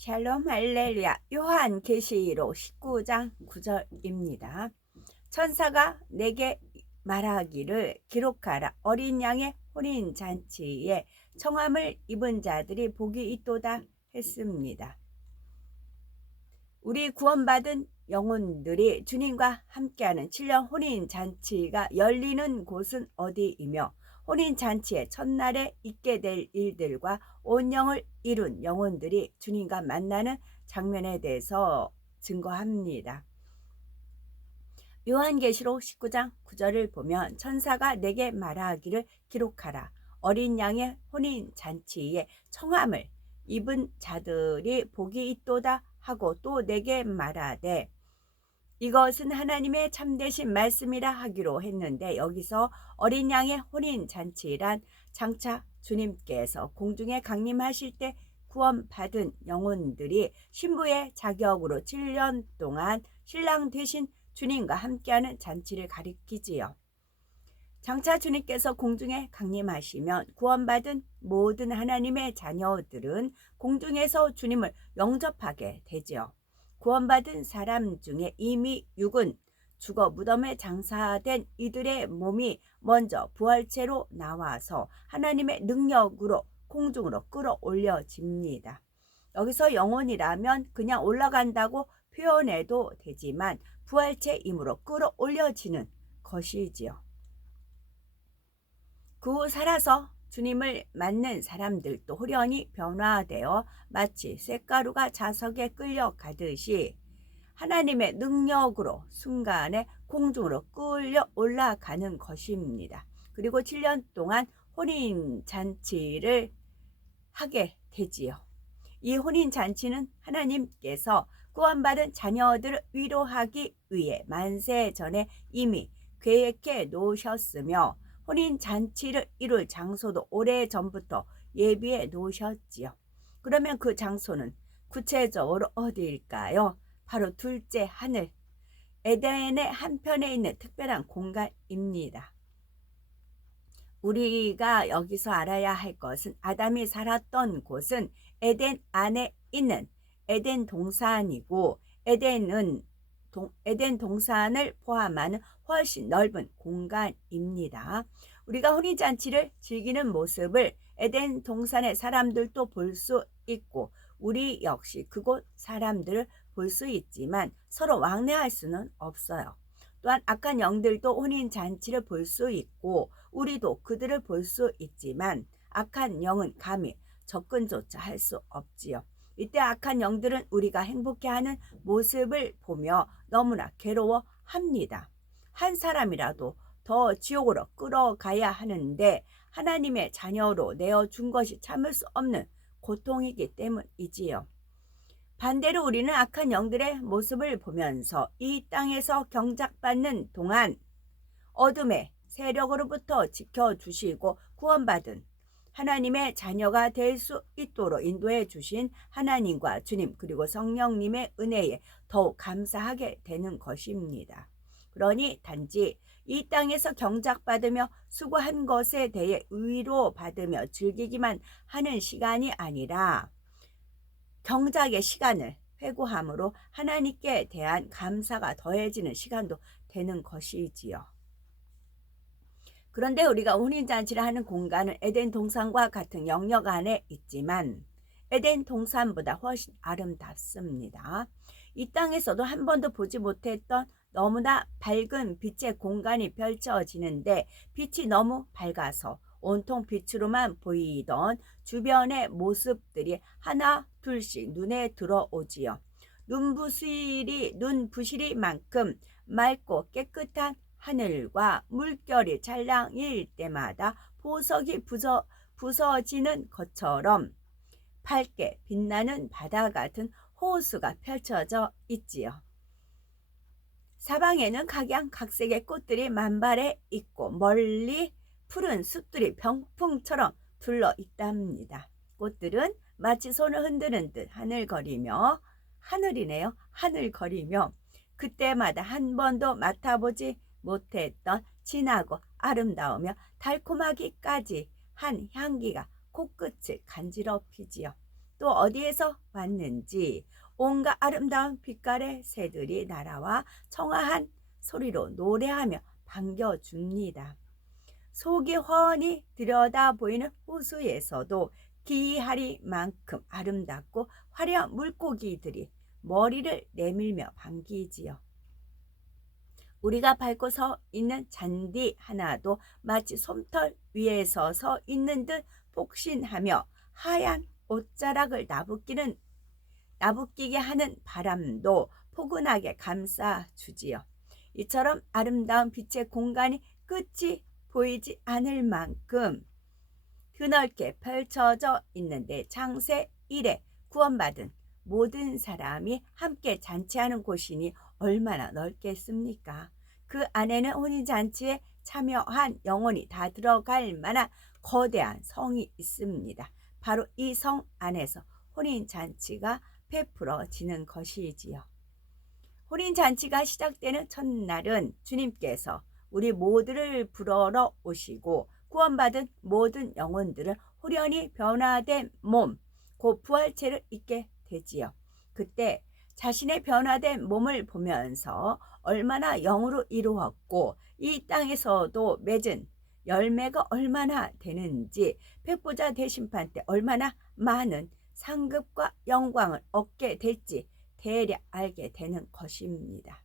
샬롬 할렐루야. 요한계시록 19장 9절입니다. 천사가 내게 말하기를 기록하라. 어린 양의 혼인잔치에 청함을 입은 자들이 복이 있도다 했습니다. 우리 구원받은 영혼들이 주님과 함께하는 7년 혼인잔치가 열리는 곳은 어디이며 혼인잔치의 첫날에 있게 될 일들과 온 영을 이룬 영혼들이 주님과 만나는 장면에 대해서 증거합니다. 요한계시록 19장 9절을 보면 천사가 내게 말하기를 기록하라. 어린 양의 혼인잔치에 청함을 입은 자들이 복이 있도다 하고 또 내게 말하되 이것은 하나님의 참되신 말씀이라 하기로 했는데, 여기서 어린 양의 혼인잔치란 장차 주님께서 공중에 강림하실 때 구원받은 영혼들이 신부의 자격으로 7년 동안 신랑 되신 주님과 함께하는 잔치를 가리키지요. 장차 주님께서 공중에 강림하시면 구원받은 모든 하나님의 자녀들은 공중에서 주님을 영접하게 되지요. 구원받은 사람 중에 이미 육은 죽어 무덤에 장사된 이들의 몸이 먼저 부활체로 나와서 하나님의 능력으로 공중으로 끌어올려집니다. 여기서 영혼이라면 그냥 올라간다고 표현해도 되지만 부활체이므로 끌어올려지는 것이지요. 그 후 살아서 주님을 맞는 사람들도 호련히 변화되어 마치 쇳가루가 자석에 끌려가듯이 하나님의 능력으로 순간에 공중으로 끌려 올라가는 것입니다. 그리고 7년 동안 혼인잔치를 하게 되지요. 이 혼인잔치는 하나님께서 구원받은 자녀들을 위로하기 위해 만세 전에 이미 계획해 놓으셨으며 혼인잔치를 이룰 장소도 오래전부터 예비해 놓으셨지요. 그러면 그 장소는 구체적으로 어디일까요? 바로 둘째 하늘, 에덴의 한편에 있는 특별한 공간입니다. 우리가 여기서 알아야 할 것은 아담이 살았던 곳은 에덴 안에 있는 에덴 동산이고, 에덴 동산을 포함하는 훨씬 넓은 공간입니다. 우리가 혼인잔치를 즐기는 모습을 에덴 동산의 사람들도 볼 수 있고 우리 역시 그곳 사람들을 볼 수 있지만 서로 왕래할 수는 없어요. 또한 악한 영들도 혼인잔치를 볼 수 있고 우리도 그들을 볼 수 있지만 악한 영은 감히 접근조차 할 수 없지요. 이때 악한 영들은 우리가 행복해하는 모습을 보며 너무나 괴로워합니다. 한 사람이라도 더 지옥으로 끌어가야 하는데 하나님의 자녀로 내어준 것이 참을 수 없는 고통이기 때문이지요. 반대로 우리는 악한 영들의 모습을 보면서 이 땅에서 경작받는 동안 어둠의 세력으로부터 지켜주시고 구원받은 하나님의 자녀가 될 수 있도록 인도해 주신 하나님과 주님 그리고 성령님의 은혜에 더욱 감사하게 되는 것입니다. 그러니 단지 이 땅에서 경작받으며 수고한 것에 대해 위로받으며 즐기기만 하는 시간이 아니라 경작의 시간을 회고함으로 하나님께 대한 감사가 더해지는 시간도 되는 것이지요. 그런데 우리가 혼인잔치를 하는 공간은 에덴 동산과 같은 영역 안에 있지만 에덴 동산보다 훨씬 아름답습니다. 이 땅에서도 한 번도 보지 못했던 너무나 밝은 빛의 공간이 펼쳐지는데 빛이 너무 밝아서 온통 빛으로만 보이던 주변의 모습들이 하나 둘씩 눈에 들어오지요. 눈부시리만큼 맑고 깨끗한 하늘과 물결이 찰랑일 때마다 보석이 부서지는 것처럼 밝게 빛나는 바다 같은 호수가 펼쳐져 있지요. 사방에는 각양각색의 꽃들이 만발해 있고 멀리 푸른 숲들이 병풍처럼 둘러 있답니다. 꽃들은 마치 손을 흔드는 듯 하늘거리며 하늘거리며 그때마다 한 번도 맡아보지 못했던 진하고 아름다우며 달콤하기까지 한 향기가 코끝을 간지럽히지요. 또 어디에서 왔는지 온갖 아름다운 빛깔의 새들이 날아와 청아한 소리로 노래하며 반겨줍니다. 속이 훤히 들여다 보이는 호수에서도 기이하리만큼 아름답고 화려한 물고기들이 머리를 내밀며 반기지요. 우리가 밟고 서 있는 잔디 하나도 마치 솜털 위에 서 있는 듯 폭신하며 하얀 옷자락을 나부끼게 하는 바람도 포근하게 감싸주지요. 이처럼 아름다운 빛의 공간이 끝이 보이지 않을 만큼 드넓게 펼쳐져 있는데 창세 1에 구원받은 모든 사람이 함께 잔치하는 곳이니 얼마나 넓겠습니까? 그 안에는 혼인잔치에 참여한 영혼이 다 들어갈 만한 거대한 성이 있습니다. 바로 이 성 안에서 혼인잔치가 베풀어지는 것이지요. 혼인잔치가 시작되는 첫날은 주님께서 우리 모두를 불러러 오시고 구원받은 모든 영혼들은 호련히 변화된 몸, 곧 부활체를 입게 되지요. 그때 자신의 변화된 몸을 보면서 얼마나 영으로 이루었고 이 땅에서도 맺은 열매가 얼마나 되는지, 백보자 대심판 때 얼마나 많은 상급과 영광을 얻게 될지 대략 알게 되는 것입니다.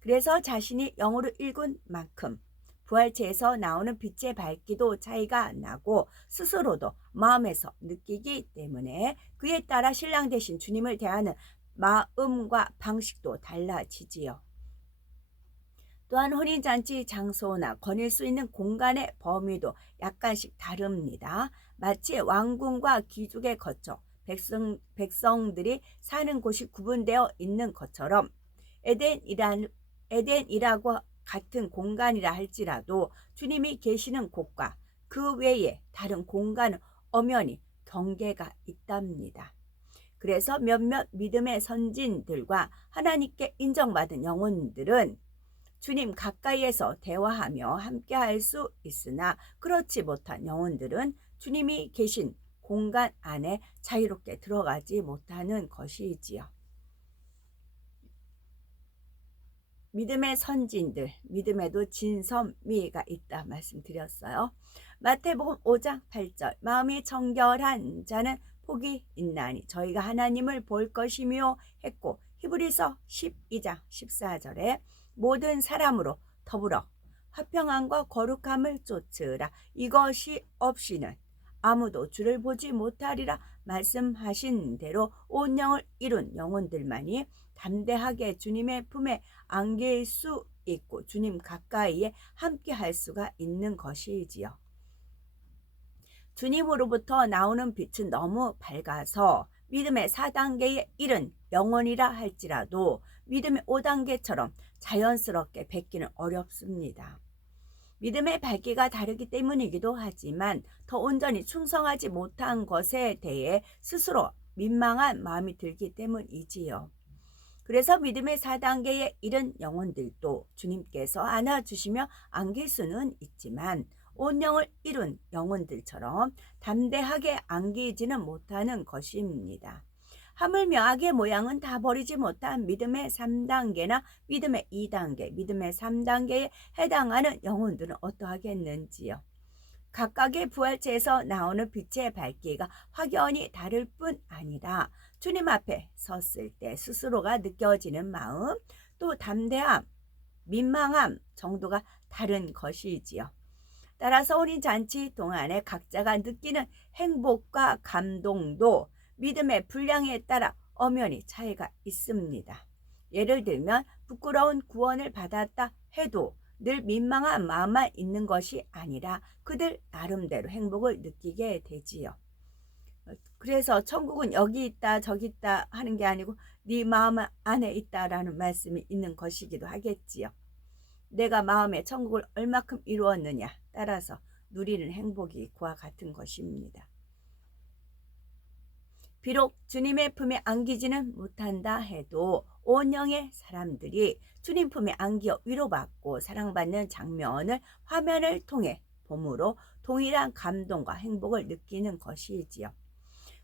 그래서 자신이 영으로 읽은 만큼 부활체에서 나오는 빛의 밝기도 차이가 나고 스스로도 마음에서 느끼기 때문에 그에 따라 신랑 되신 주님을 대하는 마음과 방식도 달라지지요. 또한 혼인잔치 장소나 거닐 수 있는 공간의 범위도 약간씩 다릅니다. 마치 왕궁과 귀족에 거쳐 백성들이 사는 곳이 구분되어 있는 것처럼 에덴이라고 같은 공간이라 할지라도 주님이 계시는 곳과 그 외에 다른 공간은 엄연히 경계가 있답니다. 그래서 몇몇 믿음의 선진들과 하나님께 인정받은 영혼들은 주님 가까이에서 대화하며 함께할 수 있으나 그렇지 못한 영혼들은 주님이 계신 공간 안에 자유롭게 들어가지 못하는 것이지요. 믿음의 선진들, 믿음에도 진선미가 있다 말씀드렸어요. 마태복음 5장 8절, 마음이 정결한 자는 복이 있나니 저희가 하나님을 볼 것이며 했고, 히브리서 12장 14절에 모든 사람으로 더불어 화평함과 거룩함을 쫓으라, 이것이 없이는 아무도 주를 보지 못하리라 말씀하신 대로 온 영을 이룬 영혼들만이 담대하게 주님의 품에 안길 수 있고 주님 가까이에 함께 할 수가 있는 것이지요. 주님으로부터 나오는 빛은 너무 밝아서 믿음의 4단계에 이른 영혼이라 할지라도 믿음의 5단계처럼 자연스럽게 뱉기는 어렵습니다. 믿음의 밝기가 다르기 때문이기도 하지만 더 온전히 충성하지 못한 것에 대해 스스로 민망한 마음이 들기 때문이지요. 그래서 믿음의 4단계에 이른 영혼들도 주님께서 안아주시며 안길 수는 있지만 온 영을 이룬 영혼들처럼 담대하게 안기지는 못하는 것입니다. 하물며 악의 모양은 다 버리지 못한 믿음의 3단계나 믿음의 2단계, 믿음의 3단계에 해당하는 영혼들은 어떠하겠는지요. 각각의 부활체에서 나오는 빛의 밝기가 확연히 다를 뿐 아니라 주님 앞에 섰을 때 스스로가 느껴지는 마음, 또 담대함, 민망함 정도가 다른 것이지요. 따라서 혼인잔치 동안에 각자가 느끼는 행복과 감동도 믿음의 분량에 따라 엄연히 차이가 있습니다. 예를 들면 부끄러운 구원을 받았다 해도 늘 민망한 마음만 있는 것이 아니라 그들 나름대로 행복을 느끼게 되지요. 그래서 천국은 여기 있다 저기 있다 하는 게 아니고 네 마음 안에 있다라는 말씀이 있는 것이기도 하겠지요. 내가 마음에 천국을 얼마큼 이루었느냐 따라서 누리는 행복이 그와 같은 것입니다. 비록 주님의 품에 안기지는 못한다 해도 온 영의 사람들이 주님 품에 안기어 위로받고 사랑받는 장면을 화면을 통해 봄으로 동일한 감동과 행복을 느끼는 것이지요.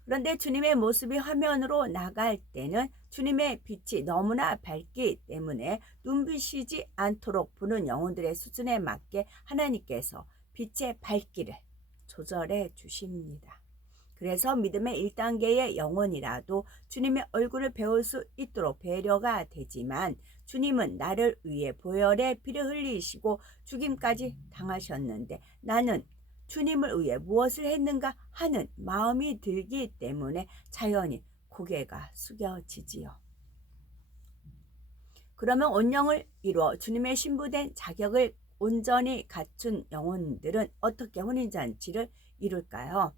그런데 주님의 모습이 화면으로 나갈 때는 주님의 빛이 너무나 밝기 때문에 눈부시지 않도록 보는 영혼들의 수준에 맞게 하나님께서 빛의 밝기를 조절해 주십니다. 그래서 믿음의 1단계의 영혼이라도 주님의 얼굴을 배울 수 있도록 배려가 되지만 주님은 나를 위해 보혈의 피를 흘리시고 죽임까지 당하셨는데 나는 주님을 위해 무엇을 했는가 하는 마음이 들기 때문에 자연히 고개가 숙여지지요. 그러면 온영을 이루어 주님의 신부된 자격을 온전히 갖춘 영혼들은 어떻게 혼인잔치를 이룰까요?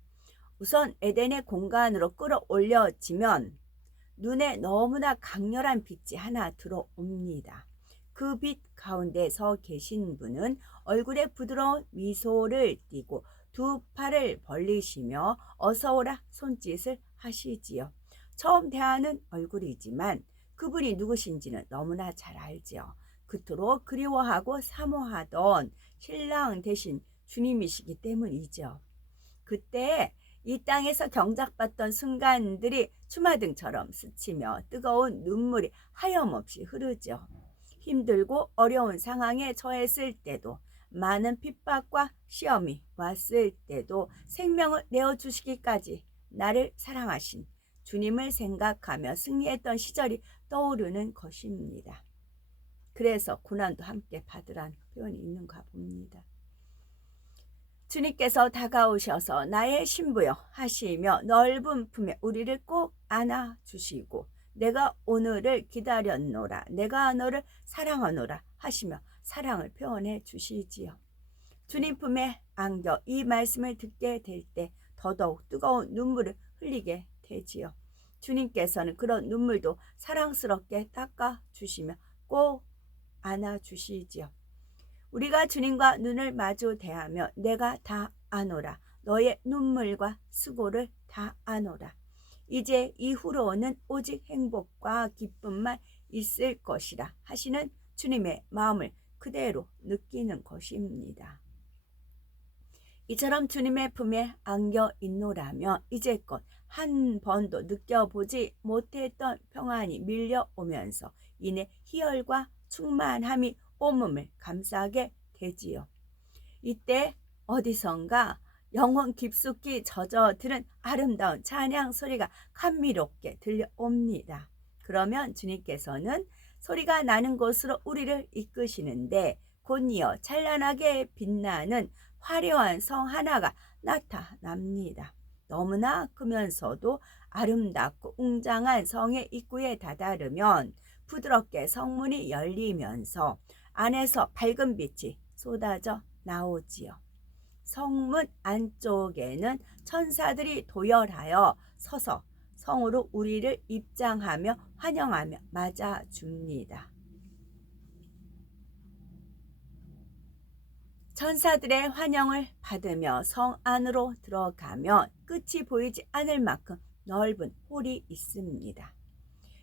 우선 에덴의 공간으로 끌어올려지면 눈에 너무나 강렬한 빛이 하나 들어옵니다. 그 빛 가운데 서 계신 분은 얼굴에 부드러운 미소를 띠고 두 팔을 벌리시며 어서오라 손짓을 하시지요. 처음 대하는 얼굴이지만 그분이 누구신지는 너무나 잘 알지요. 그토록 그리워하고 사모하던 신랑 대신 주님이시기 때문이죠. 그때 이 땅에서 경작받던 순간들이 추마등처럼 스치며 뜨거운 눈물이 하염없이 흐르죠. 힘들고 어려운 상황에 처했을 때도 많은 핍박과 시험이 왔을 때도 생명을 내어주시기까지 나를 사랑하신 주님을 생각하며 승리했던 시절이 떠오르는 것입니다. 그래서 고난도 함께 받으라는 표현이 있는가 봅니다. 주님께서 다가오셔서 나의 신부여 하시며 넓은 품에 우리를 꼭 안아주시고 내가 오늘을 기다렸노라 내가 너를 사랑하노라 하시며 사랑을 표현해 주시지요. 주님 품에 안겨 이 말씀을 듣게 될 때 더더욱 뜨거운 눈물을 흘리게 되지요. 주님께서는 그런 눈물도 사랑스럽게 닦아주시며 꼭 안아주시지요. 우리가 주님과 눈을 마주 대하며 내가 다 아노라 너의 눈물과 수고를 다 아노라 이제 이후로는 오직 행복과 기쁨만 있을 것이라 하시는 주님의 마음을 그대로 느끼는 것입니다. 이처럼 주님의 품에 안겨 있노라며 이제껏 한 번도 느껴보지 못했던 평안이 밀려오면서 이내 희열과 충만함이 온몸을 감싸게 되지요. 이때 어디선가 영혼 깊숙이 젖어드는 아름다운 찬양 소리가 감미롭게 들려옵니다. 그러면 주님께서는 소리가 나는 곳으로 우리를 이끄시는데 곧이어 찬란하게 빛나는 화려한 성 하나가 나타납니다. 너무나 크면서도 아름답고 웅장한 성의 입구에 다다르면 부드럽게 성문이 열리면서 안에서 밝은 빛이 쏟아져 나오지요. 성문 안쪽에는 천사들이 도열하여 서서 성으로 우리를 입장하며 환영하며 맞아줍니다. 천사들의 환영을 받으며 성 안으로 들어가면 끝이 보이지 않을 만큼 넓은 홀이 있습니다.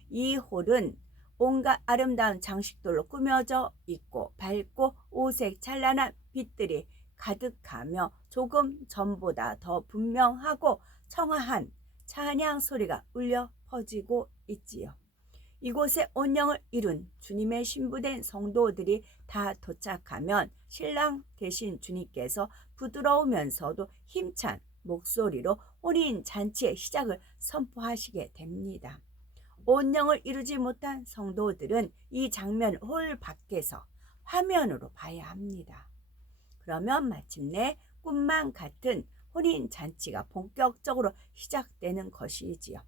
이 홀은 온갖 아름다운 장식들로 꾸며져 있고 밝고 오색 찬란한 빛들이 가득하며 조금 전보다 더 분명하고 청아한 찬양 소리가 울려 퍼지고 있지요. 이곳에 온영을 이룬 주님의 신부된 성도들이 다 도착하면 신랑 대신 주님께서 부드러우면서도 힘찬 목소리로 혼인 잔치의 시작을 선포하시게 됩니다. 온영을 이루지 못한 성도들은 이 장면을 홀 밖에서 화면으로 봐야 합니다. 그러면 마침내 꿈만 같은 혼인잔치가 본격적으로 시작되는 것이지요.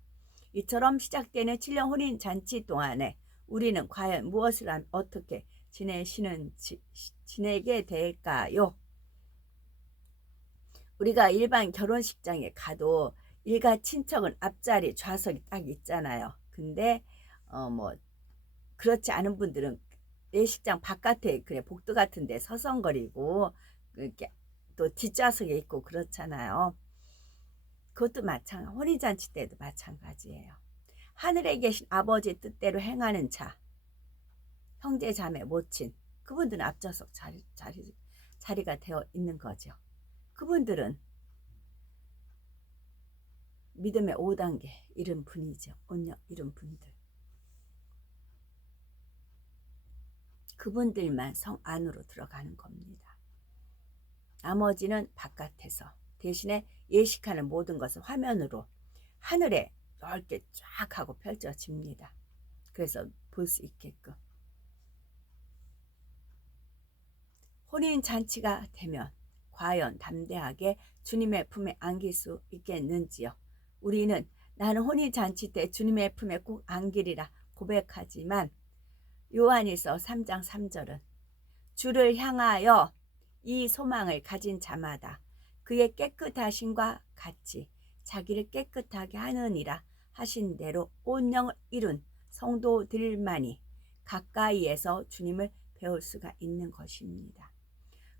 이처럼 시작되는 7년 혼인잔치 동안에 우리는 과연 무엇을 하면 어떻게 지내게 될까요? 우리가 일반 결혼식장에 가도 일가 친척은 앞자리 좌석이 딱 있잖아요. 근데 그렇지 않은 분들은 예식장 바깥에 그래 복도 같은 데 서성거리고 이렇게 또 뒷좌석에 있고 그렇잖아요. 그것도 마찬가지, 혼인잔치 때도 마찬가지예요. 하늘에 계신 아버지 뜻대로 행하는 자, 형제 자매 모친 그분들은 앞좌석 자리가 되어 있는 거죠. 그분들은 믿음의 5단계 이런 분이죠. 온영 이런 분들. 그분들만 성 안으로 들어가는 겁니다. 나머지는 바깥에서 대신에 예식하는 모든 것은 화면으로 하늘에 넓게 쫙 하고 펼쳐집니다. 그래서 볼 수 있게끔. 혼인잔치가 되면 과연 담대하게 주님의 품에 안길 수 있겠는지요. 우리는 나는 혼인잔치 때 주님의 품에 꼭 안기리라 고백하지만 요한일서 3장 3절은 주를 향하여 이 소망을 가진 자마다 그의 깨끗하심과 같이 자기를 깨끗하게 하느니라 하신 대로 온 영을 이룬 성도들만이 가까이에서 주님을 배울 수가 있는 것입니다.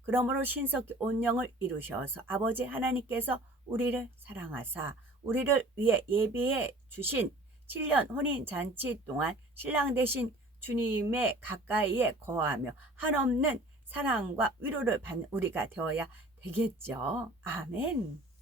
그러므로 신속히 온 영을 이루셔서 아버지 하나님께서 우리를 사랑하사 우리를 위해 예비해 주신 7년 혼인잔치 동안 신랑 되신 주님의 가까이에 거하며 한없는 사랑과 위로를 받는 우리가 되어야 되겠죠. 아멘.